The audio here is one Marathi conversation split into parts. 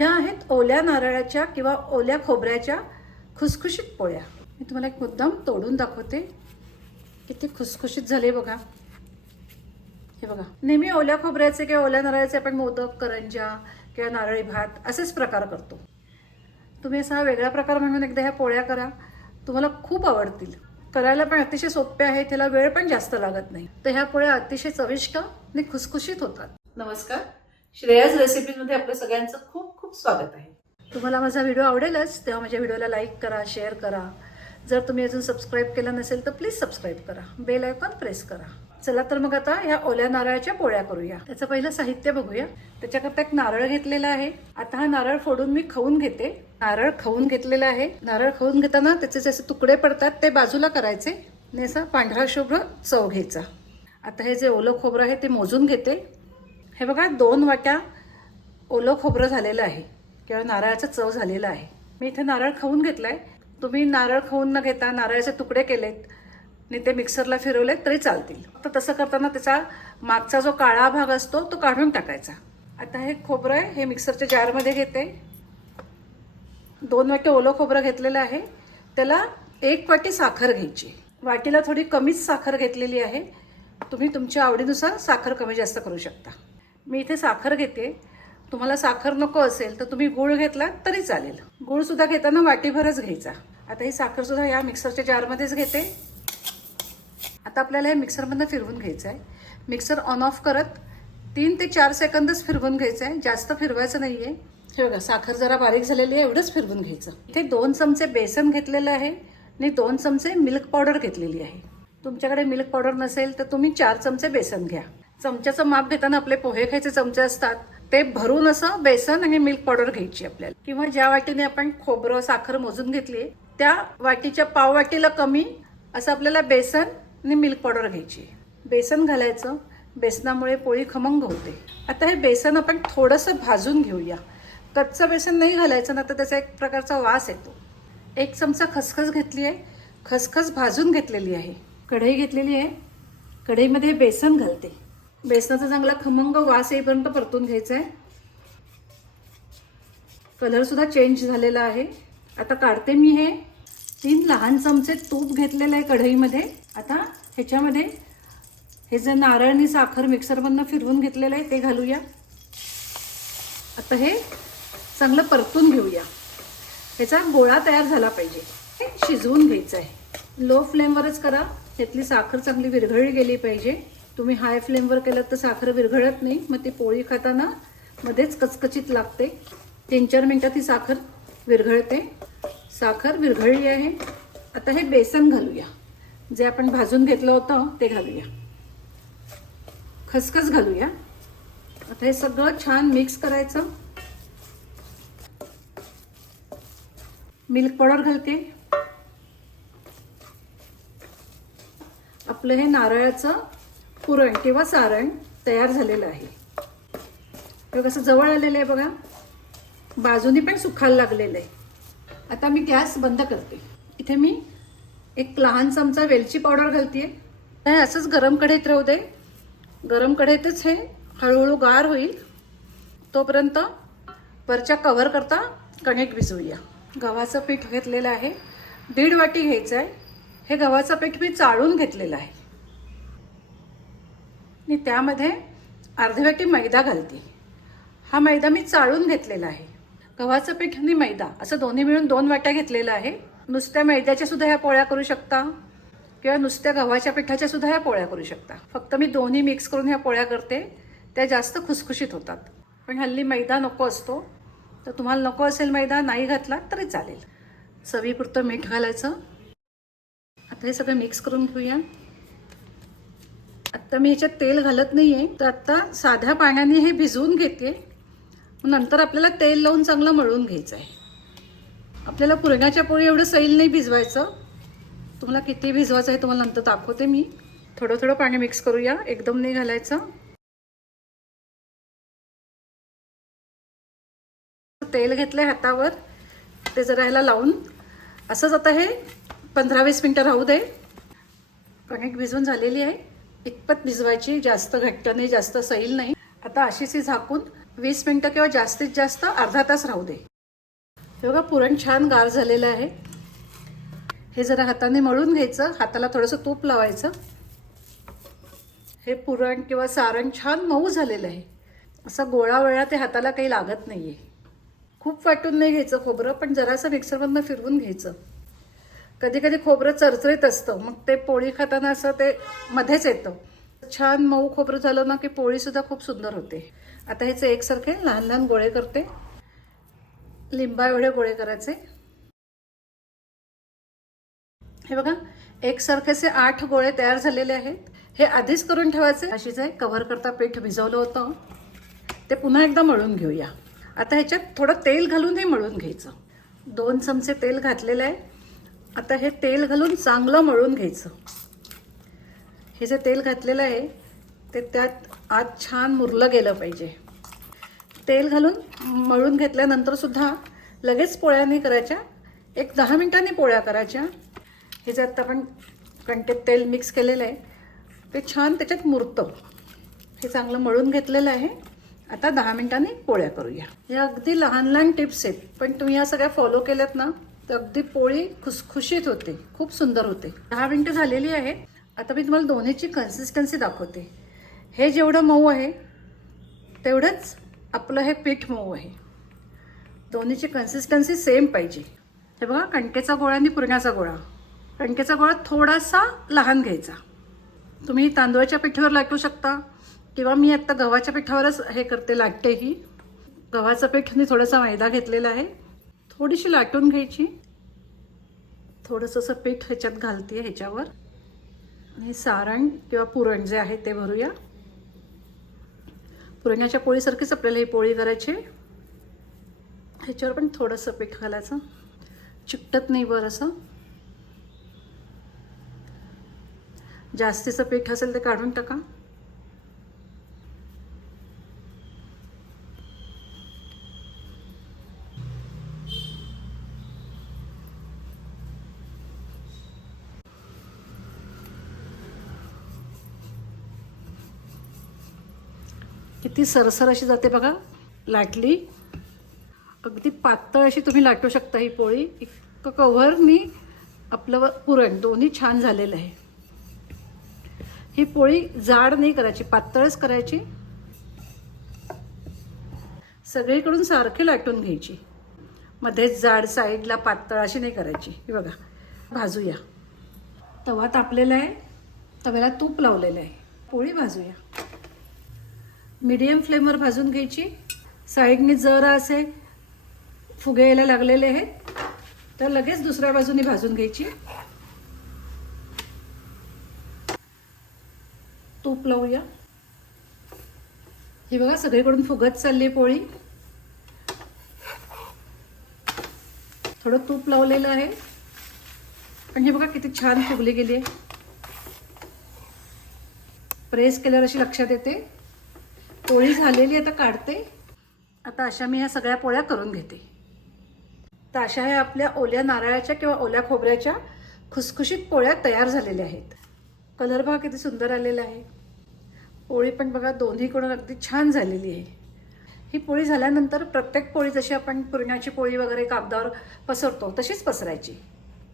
ह्या आहेत ओल्या नारळाच्या किंवा ओल्या खोबऱ्याच्या खुसखुशीत पोळ्या. मी तुम्हाला एक मुद्दाम तोडून दाखवते. किती खुसखुशीत झाले बघा. हे बघा. नेहमी ओल्या खोबऱ्याचे किंवा ओल्या नारळाचे आपण मोदक करंजा किंवा नारळी भात असेच प्रकार करतो. तुम्ही असा वेगळा प्रकार म्हणून एकदा ह्या पोळ्या करा. तुम्हाला खूप आवडतील. करायला पण अतिशय सोपे आहे त्याला वेळ पण जास्त लागत नाही. तर ह्या पोळ्या अतिशय चविष्ट आणि खुसखुशीत होतात. नमस्कार. श्रेयाज रेसिपीजमध्ये आपलं सगळ्यांचं खूप खूप स्वागत आहे. तुम्हाला माझा व्हिडिओ आवडेलच तेव्हा माझ्या व्हिडिओला लाईक करा शेअर करा. जर तुम्ही अजून सबस्क्राईब केलं नसेल तर प्लीज सबस्क्राईब करा. बेल आयकॉन प्रेस करा. चला तर मग आता या ओल्या नारळाच्या पोळ्या करूया. त्याचं पहिलं साहित्य बघूया. त्याच्याकरता एक नारळ घेतलेला आहे. आता हा नारळ फोडून मी खाऊन घेते. नारळ खाऊन घेतलेला आहे. नारळ खाऊन घेताना त्याचे जसे तुकडे पडतात ते बाजूला करायचे. आणि असा पांढरा शुभ्र चव घ्यायचा. आता हे जे ओलं खोबरं आहे ते मोजून घेते. हे बघा दोन वाट्या ओलं खोबरं झालेलं आहे. किंवा नारळाचा चव झालेला आहे. मी इथे नारळ खाऊन घेतलाय. तुम्ही नारळ खाऊन न घेता नारळाचे तुकडे केलेत. आणि ते मिक्सरला फिरवलेत तरी चालतील. तर तसं करताना त्याचा मागचा जो काळा भाग असतो तो काढून टाकायचा. आता हे खोबरं आहे हे मिक्सरच्या जारमध्ये घेते. दोन वाटी ओलं खोबरं घेतलेलं आहे. त्याला एक वाटी साखर घ्यायची. वाटीला थोडी कमीच साखर घेतलेली आहे. तुम्ही तुमच्या आवडीनुसार साखर कमी जास्त करू शकता. मी इथे साखर घेते. तुम्हाला साखर नको असेल तर तुम्ही गूळ घेतला तरी चालेल. गूळसुद्धा घेताना वाटीभरच घ्यायचा. आता ही साखरसुद्धा या मिक्सरच्या जारमध्येच घेते. आता आपल्याला हे मिक्सरमधनं फिरवून घ्यायचं आहे. मिक्सर ऑन ऑफ करत तीन ते चार सेकंदच फिरवून घ्यायचं आहे. जास्त फिरवायचं नाही आहे हे बघा साखर जरा बारीक झालेली आहे एवढंच फिरवून घ्यायचं. इथे दोन चमचे बेसन घेतलेलं आहे आणि दोन चमचे मिल्क पावडर घेतलेली आहे. तुमच्याकडे मिल्क पावडर नसेल तर तुम्ही चार चमचे बेसन घ्या. चमच्याचं माप घेताना आपले पोहे खायचे चमचे असतात. ते भरून असं बेसन आणि मिल्क पावडर घ्यायची आपल्याला. किंवा ज्या वाटीने आपण खोबरं साखर मोजून घेतली त्या वाटीच्या पाव वाटीला कमी असं आपल्याला बेसन आणि मिल्क पावडर घ्यायची. बेसन घालायचं. बेसनामुळे पोळी खमंग होते. आता हे बेसन आपण थोडंसं भाजून घेऊया. कच्चं बेसन नाही घालायचं ना तर त्याचा एक प्रकारचा वास येतो. एक चमचा खसखस घेतली आहे. खसखस भाजून घेतलेली आहे. कढई घेतलेली आहे. कढईमध्ये बेसन घालते. बेसनाचा चांगला खमंग वास येईपर्यंत परतून घ्यायचा आहे कलरसुद्धा चेंज झालेला आहे. आता काढते मी हे. तीन लहान चमचे तूप घेतलेलं आहे कढईमध्ये. आता ह्याच्यामध्ये हे जे नारळ आणि साखर मिक्सरमधनं फिरवून घेतलेलं आहे ते घालूया. आता हे चांगलं परतून घेऊया. ह्याचा गोळा तयार झाला पाहिजे. हे शिजवून घ्यायचं आहे लो फ्लेमवरच करा. त्यातली साखर चांगली विरघळली गेली पाहिजे. तुम्ही हाय फ्लेमवर केलं तर साखर विरघळत नाही मग ती पोळी खाताना मध्येच कचकचित लागते. तीन चार मिनटात ती साखर विरघळते. साखर विरघळली आहे. आता हे बेसन घालूया. जे आपण भाजून घेतलं होतं ते घालूया. खसखस घालूया. आता हे सगळं छान मिक्स करायचं. मिल्क पावडर घालते. आपलं हे नारळाचं पुरण किंवा सारण तयार झालेलं आहे. हे कसं जवळ आलेलं आहे बघा. बाजूनी पण सुखायला लागलेलं आहे. आता मी गॅस बंद करते. इथे मी एक लहान चमचा वेलची पावडर घालते नाही असंच गरम कढईत राहू दे. गरम कढईतच हे हळूहळू गार होईल. तोपर्यंत वरच्या कव्हर करता कणिक भिजवूया गव्हाचं पीठ घेतलेलं आहे. दीड वाटी घ्यायचं आहे हे गव्हाचं पीठ मी चाळून घेतलेलं आहे. आणि त्यामध्ये अर्धी वाटी मैदा घालते. हा मैदा मी चाळून घेतलेला आहे. गव्हाचं पीठ आणि मैदा असं दोन्ही मिळून दोन वाट्या घेतलेला आहे. नुसत्या मैद्याच्या सुद्धा ह्या पोळ्या करू शकता किंवा नुसत्या गव्हाच्या पिठाच्या सुद्धा ह्या पोळ्या करू शकता. फक्त मी दोन्ही मिक्स करून ह्या पोळ्या करते. त्या जास्त खुसखुशीत होतात. पण हल्ली मैदा नको असतो. तर तुम्हाला नको असेल मैदा नाही घातला तरी चालेल. चवीपुरतं मीठ घालायचं. आता हे सगळं मिक्स करून घेऊया. तर मी ह्याच्यात तेल घालत नाही आहे तर आत्ता साध्या पाण्याने हे भिजवून घेते. नंतर आपल्याला तेल लावून चांगलं मळून घ्यायचं आहे आपल्याला पुरण्याच्या पोळी एवढं सैल नाही भिजवायचं. तुम्हाला किती भिजवायचं आहे तुम्हाला नंतर दाखवते मी. थोडं थोडं पाणी मिक्स करूया. एकदम नाही घालायचं. तेल घेतलंय हातावर. ते जरा ह्याला लावून. असंच आता हे पंधरा वीस मिनटं राहू दे. कणिक भिजवून झालेली आहे. इतपत भिजवायची जास्त घट्ट नाही जास्त सैल नाही. आता अशीच ही झाकून वीस मिनटं किंवा जास्तीत जास्त अर्धा तास राहू दे. हे बघा पुरण छान गार झालेलं आहे. हे जरा हाताने मळून घ्यायचं हाताला थोडंसं तूप लावायचं. हे पुरण किंवा सारण छान मऊ झालेलं आहे. असा गोळा वेळा ते हाताला काही लागत नाही आहे खूप वाटून नाही घ्यायचं खोबरं पण जरासं मिक्सरमधनं फिरवून घ्यायचं. कधी कधी खोबरं चरचरीत असतं. मग ते पोळी खाताना असं ते मध्येच येतं. छान मऊ खोबरं झालं ना की पोळीसुद्धा खूप सुंदर होते. आता ह्याचे एकसारखे लहान लहान गोळे करते. लिंबा एवढे गोळे करायचे. हे बघा एकसारखेचे आठ गोळे तयार झालेले आहेत. हे आधीच करून ठेवायचे. अशीच आहे कव्हर करता पीठ भिजवलं होतं. ते पुन्हा एकदा मळून घेऊया. आता ह्याच्यात थोडं तेल घालून हे मळून घ्यायचं. दोन चमचे तेल घातलेलं आहे. आता हे तेल घालून चांगलं मळून घ्यायचं. हे जे तेल घातलेलं आहे ते त्यात आत छान मुरलं गेलं पाहिजे. तेल घालून मळून घेतल्यानंतर सुद्धा लगेच पोळ्या नाही करायच्या. एक दहा मिनटांनी पोळ्या करायच्या. हे जे आता आपण कंटेत तेल मिक्स केलेलं आहे ते छान त्याच्यात मुरतं. हे चांगलं मळून घेतलेलं आहे. आता दहा मिनटांनी पोळ्या करूया. या अगदी लहान लहान टिप्स आहेत पण तुम्ही या सगळ्या फॉलो केल्यात ना तर अगदी पोळी खुसखुशीत होते. खूप सुंदर होते. दहा मिनिटं झालेली आहे. आता मी तुम्हाला दोन्हीची कन्सिस्टन्सी दाखवते. हे जेवढं मऊ आहे तेवढंच आपलं हे पीठ मऊ आहे. दोन्हीची कन्सिस्टन्सी सेम पाहिजे. हे बघा कणकेचा गोळा आणि पुरण्याचा गोळा. कणकेचा गोळा थोडासा लहान घ्यायचा. तुम्ही तांदूळाच्या पिठावर लाटू शकता किंवा मी आत्ता गव्हाच्या पिठावरच हे करते लाटते ही. गव्हाचं पीठ मी थोडासा मैदा घेतलेला आहे. थोडीशी लाटून घ्यायची. थोडंसं असं पीठ ह्याच्यात घालते ह्याच्यावर. आणि सारण किंवा पुरण जे आहे ते भरूया. पुरणाच्या पोळीसारखीच आपल्याला ही पोळी करायची ह्याच्यावर पण थोडंसं पीठ घालायचं. चिकटत नाही बरं असं. जास्तीचं पीठ असेल ते काढून टाका. किती सरसर अशी जाते बघा. लाटली. अगदी पातळ अशी तुम्ही लाटू शकता ही पोळी. इतकं कव्हरनी आपलं पुरण दोन्ही छान झालेलं आहे. ही पोळी जाड नाही करायची पातळच करायची. सगळीकडून सारखी लाटून घ्यायची. मध्येच जाड साईडला पातळ अशी नाही करायची. ही बघा भाजूया. तवा तापलेला आहे. तव्याला तूप लावलेलं आहे. पोळी भाजूया. मीडियम फ्लेमवर भाजून घ्यायची. साईडने जर असे फुगे यायला लागलेले आहेत. तर लगेच दुसऱ्या बाजूने भाजून घ्यायची. तूप लावूया. ही बघा सगळीकडून फुगत चालली आहे पोळी. थोडं तूप लावलेलं आहे. पण हे बघा किती छान फुगली गेली आहे. प्रेस केल्यावर अशी लक्षात येते. पोळी झालेली आता काढते. आता अशा मी ह्या सगळ्या पोळ्या करून घेते. तर अशा ह्या आपल्या ओल्या नारळाच्या किंवा ओल्या खोबऱ्याच्या खुसखुशीत पोळ्या तयार झालेल्या आहेत. कलर बघा किती सुंदर आलेला आहे. पोळी पण बघा दोन्हीकडून अगदी छान झालेली आहे. ही पोळी झाल्यानंतर प्रत्येक पोळी जशी आपण पुरण्याची पोळी वगैरे कागदावर पसरतो तशीच पसरायची.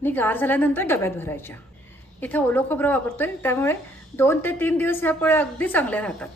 आणि गार झाल्यानंतर डब्यात भरायच्या. इथं ओलं खोबरं वापरतो आहे त्यामुळे दोन ते तीन दिवस ह्या पोळ्या अगदी चांगल्या राहतात.